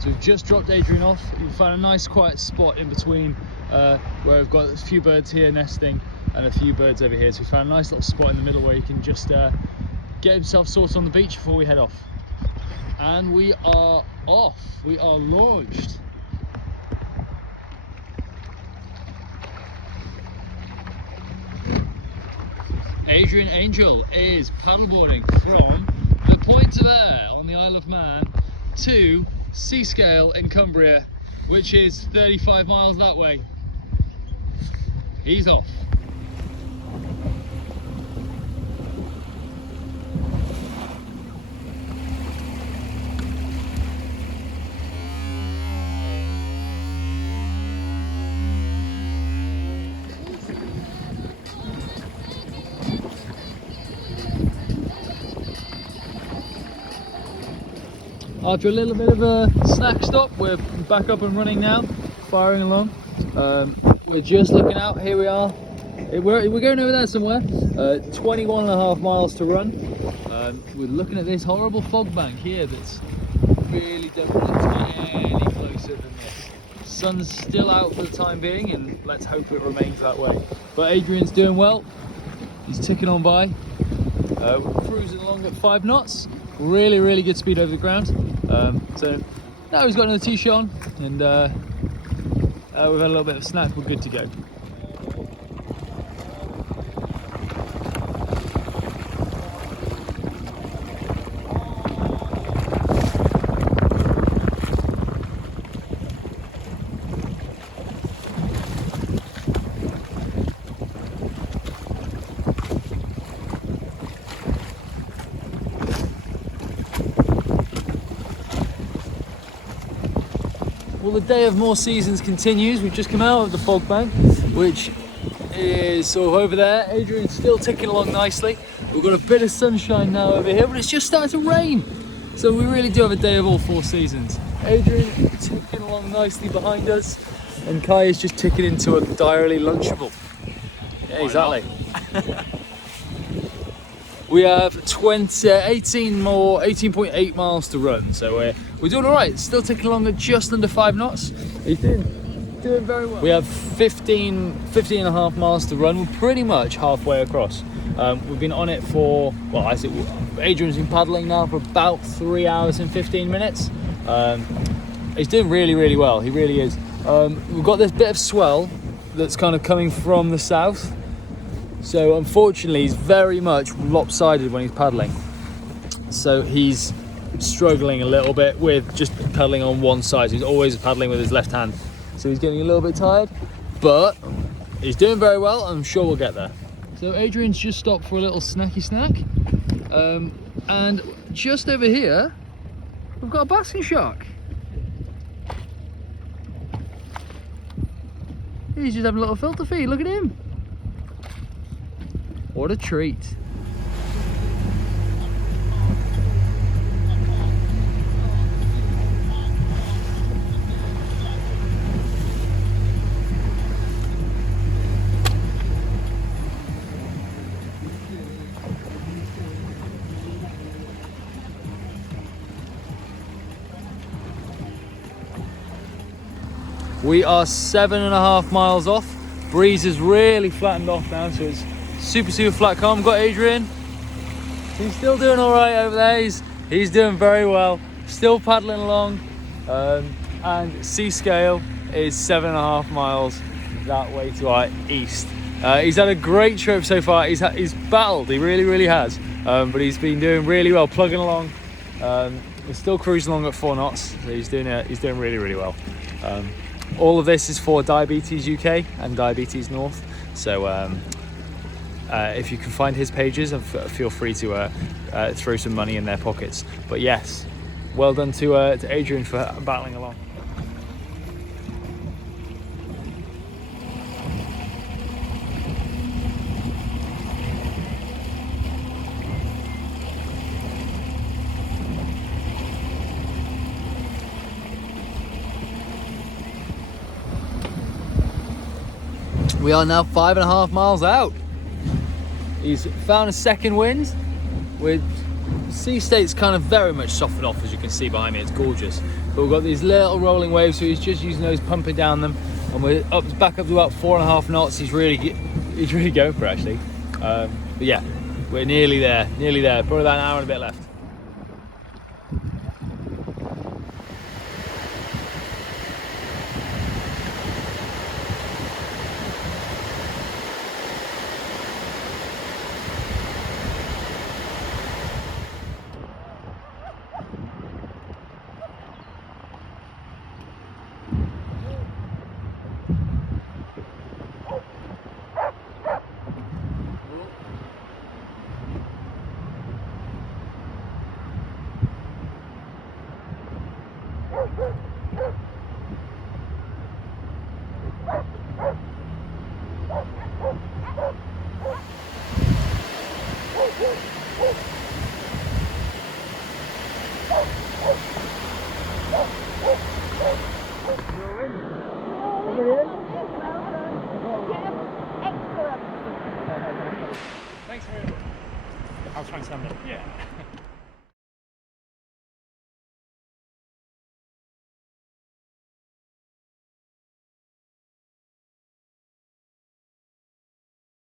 So we've just dropped Adrian off. We found a nice quiet spot in between where we've got a few birds here nesting and a few birds over here. So we found a nice little spot in the middle where you can just get himself sorted on the beach before we head off. And we are off. We are launched. Adrian Angell is paddleboarding from the Point of Ayre on the Isle of Man to Seascale in Cumbria, which is 35 miles that way. He's off. After a little bit of a snack stop, we're back up and running now, firing along. We're just looking out, here we are. We're going over there somewhere. 21.5 miles to run. We're looking at this horrible fog bank here that's really doesn't look to be any closer than this. Sun's still out for the time being, and let's hope it remains that way. But Adrian's doing well, he's ticking on by. We're cruising along at 5 knots. Really good speed over the ground. So now he's got another t-shirt on, and we've had a little bit of a snack. We're good to go. Well, the day of more seasons continues. We've just come out of the fog bank, which is sort of over there. Adrian's still ticking along nicely. We've got a bit of sunshine now over here, but it's just started to rain. So we really do have a day of all 4 seasons. Adrian ticking along nicely behind us, and Kai is just ticking into a direly lunchable. Yeah, exactly. We have 18.8 miles to run, so we're doing all right. Still ticking along at just under 5 knots. He's doing very well. We have 15.5 miles to run. We're pretty much halfway across. We've been on it for, well, Adrian's been paddling now for about 3 hours and 15 minutes. He's doing really well. He really is. We've got this bit of swell that's kind of coming from the south. So unfortunately he's very much lopsided when he's paddling, so he's struggling a little bit with just paddling on one side. He's always paddling with his left hand, so he's getting a little bit tired, but he's doing very well. I'm sure we'll get there. So Adrian's just stopped for a little snacky snack, and just over here we've got a basking shark. He's just having a little filter feed. Look at him. What a treat. We are 7.5 miles off. Breeze is really flattened off now, so it's super flat calm. Got Adrian. He's still doing all right over there. He's doing very well. Still paddling along. And Seascale is 7.5 miles that way to our east. He's had a great trip so far. He's battled. He really has. But he's been doing really well, plugging along. We're still cruising along at 4 knots. So he's doing really well. All of this is for Diabetes UK and Diabetes North. So if you can find his pages, feel free to throw some money in their pockets. But yes, well done to Adrian for battling along. We are now 5.5 miles out. He's found a second wind. We're sea state's kind of very much softened off, as you can see behind me. It's gorgeous. But we've got these little rolling waves, so he's just using those, pumping down them, and we're back up to about 4.5 knots. He's really going for it, actually. But yeah, we're nearly there. Probably about an hour and a bit left.